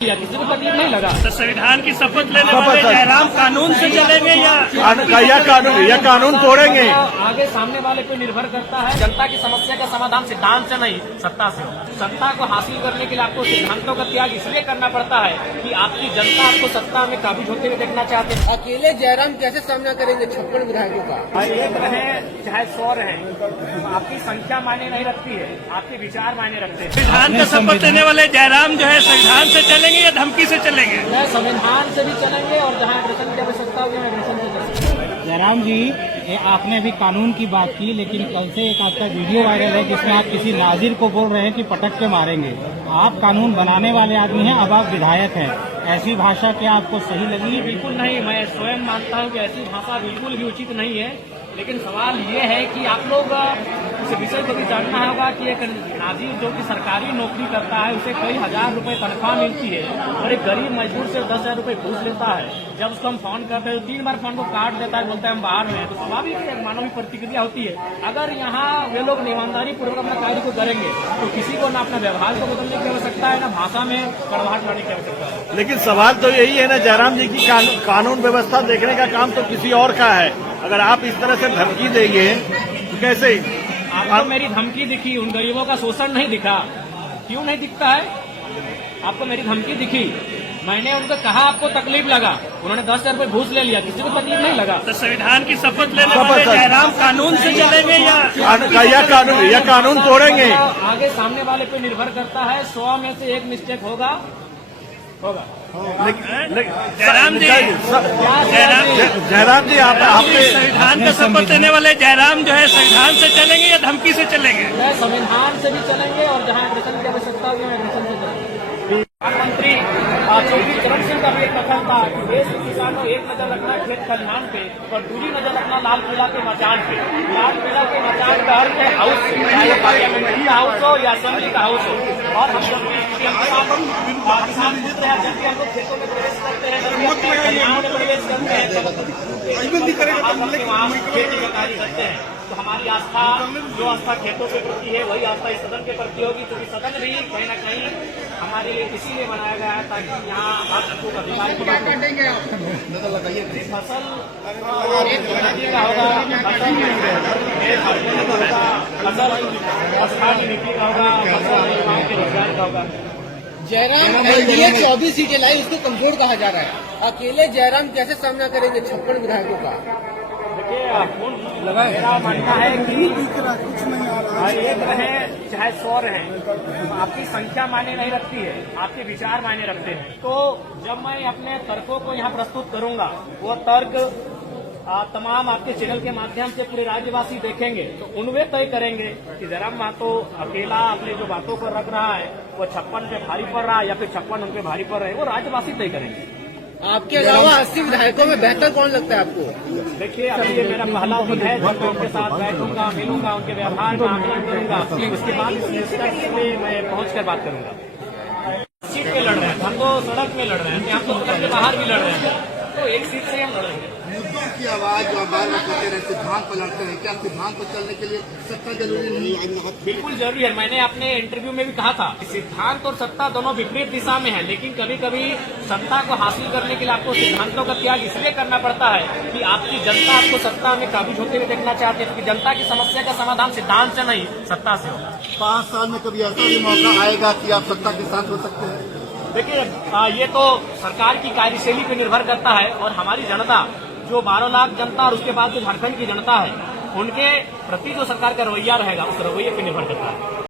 किसी को तकलीफ नहीं लगा। तो संविधान की शपथ लेने वाले जयराम कानून से चलेंगे या कानून तोड़ेंगे? आगे सामने वाले पे निर्भर करता है। जनता की समस्या का समाधान सिद्धांत से नहीं, सत्ता से हो। सत्ता को हासिल करने के लिए आपको सिद्धांतों का त्याग इसलिए करना पड़ता है कि आपकी जनता आपको सत्ता में काबिज होते हुए देखना चाहते हैं। अकेले जयराम कैसे सामना करेंगे 56 विधायकों का? एक रहे चाहे 100 रहे, आपकी संख्या मायने नहीं रखती है, आपके विचार मायने रखते हैं। संविधान का शपथ लेने वाले जयराम जो है संविधान से चलेंगे या धमकी से चलेंगे? संविधान से भी चलेंगे और जहाँ एग्रेशन की आवश्यकता होगी एग्रेशन से चलेंगे। जयराम जी, आपने अभी कानून की बात की, लेकिन कल से एक आपका वीडियो वायरल है जिसमें आप किसी नाजिर को बोल रहे हैं कि पटक के मारेंगे। आप कानून बनाने वाले आदमी हैं, अब आप विधायक हैं, ऐसी भाषा क्या आपको सही लगी? बिल्कुल नहीं, मैं स्वयं मानता हूँ कि ऐसी भाषा बिल्कुल भी उचित नहीं है। लेकिन सवाल ये है कि आप लोग इस विषय को भी जानना होगा कि एक नाजिर जो कि सरकारी नौकरी करता है उसे कई हजार रुपए तनख्वाह मिलती है और एक गरीब मजदूर से 10,000 रुपए घूस लेता है। जब उसको हम फोन करते हैं तो 3 बार फोन को काट देता है, बोलता है हम बाहर में हैं। तो स्वाभाविक है, मानवीय प्रतिक्रिया होती है। अगर यहाँ वे लोग ईमानदारी पूर्वक अपना कार्य को करेंगे तो किसी को ना अपना व्यवहार को बदलने की आवश्यकता है, ना भाषा में कड़वाहट लाने की आवश्यकता है। लेकिन सवाल तो यही है ना जयराम जी की कानून व्यवस्था देखने का काम तो किसी और का है। अगर आप इस तरह से धमकी देंगे तो कैसे? आपको मेरी धमकी दिखी, उन गरीबों का शोषण नहीं दिखा? क्यों नहीं दिखता है? आपको मेरी धमकी दिखी, मैंने उनको कहा आपको तकलीफ लगा, उन्होंने 10,000 रुपए घूस ले लिया, किसी को तकलीफ नहीं लगा। तो संविधान की शपथ लेने वाले जयराम कानून से चलेंगे या कानून तोड़ेंगे? आगे सामने वाले पे निर्भर करता है। 100 में से एक मिस्टेक होगा। जयराम जी आपने संविधान का शपथ लेने वाले जयराम जो है संविधान से चलेंगे या धमकी से चलेंगे? संविधान से भी चलेंगे और जहाँ एग्रेशन की आवश्यकता होगी एग्रेशन से चलेंगे। प्रधानमंत्री चौधरी चरण सिंह का भी एक कथन था कि देश के किसानों एक नजर रखना खेत खलिहान पे और दूसरी नजर रखना लाल किला के मचान पे। लाल किला के मचान का अर्थ है हाउस, चाहे पार्लियामेंट्री का हाउस हो या असेंबली का हाउस हो। और हम जब किसान पुत्र हैं, जब भी हम लोग खेतों में प्रवेश करते हैं, जब भी अपने खलिहान में प्रवेश करते हैं, वहाँ खेती का कार्य करते हैं। तो हमारी आस्था, जो आस्था खेतों के प्रति है, वही आस्था इस सदन के प्रति होगी, क्योंकि सदन भी कहीं न कहीं हमारे लिए इसीलिए बनाया गया है ताकि यहाँ आप सबको अधिकार की बात फसल नीति का होगा, फसल स्थानीय नीति का होगा, फसल युवाओं के रोजगार का होगा। जयराम एनडीए 24 सीटें लाई, उसको कमजोर कहा जा रहा है। अकेले जयराम कैसे सामना करेंगे 56 विधायकों का? देखिए, मेरा मानना है कि एक रहे चाहे 100 रहे, आपकी संख्या मायने नहीं रखती है, आपके विचार मायने रखते हैं। तो जब मैं अपने तर्कों को यहाँ प्रस्तुत करूंगा, वो तर्क तमाम आपके चैनल के माध्यम से पूरे राज्यवासी देखेंगे, तो उनवे तय करेंगे कि जयराम महतो अकेला अपने जो बातों को रख रहा है वो 56 पे भारी पड़ रहा है या फिर 56 उन पे भारी पड़ रहे हैं, वो राज्यवासी तय करेंगे। आपके अलावा 80 विधायकों में बेहतर कौन लगता है आपको? देखिए, अभी ये मेरा पहला दिन है जब मैं उनके साथ बैठूंगा, मिलूंगा, उनके व्यवहार का आकलन करूंगा, उसके बाद इस निष्कर्ष पे मैं पहुंच कर बात करूंगा। सीट पे लड़ रहे हैं हम, तो सड़क में लड़ रहे हैं, हम तो सड़क के बाहर भी लड़ रहे हैं, तो एक सीट से हम लड़ेंगे। मुद्दों की आवाज जो बार बार करते रहे, सिद्धांत पर लड़ते हैं, क्या सिद्धांत पर चलने के लिए सत्ता जरूरी नहीं है? बिल्कुल जरूरी है। मैंने अपने इंटरव्यू में भी कहा था, सिद्धांत और सत्ता दोनों विपरीत दिशा में है, लेकिन कभी कभी सत्ता को हासिल करने के लिए आपको सिद्धांतों का त्याग इसलिए करना पड़ता है कि आपकी जनता आपको सत्ता में काबिज होते हुए देखना चाहती है, क्योंकि जनता की समस्या का समाधान सिद्धांत से नहीं, सत्ता से हो। 5 साल में कभी ऐसा भी मौका आएगा कि आप सत्ता के साथ हो सकते हैं? देखिए, ये तो सरकार की कार्यशैली पर निर्भर करता है और हमारी जनता, जो 12 लाख जनता और उसके बाद जो झारखंड की जनता है, उनके प्रति जो सरकार का रवैया रहेगा उस रवैये पर निर्भर करता है।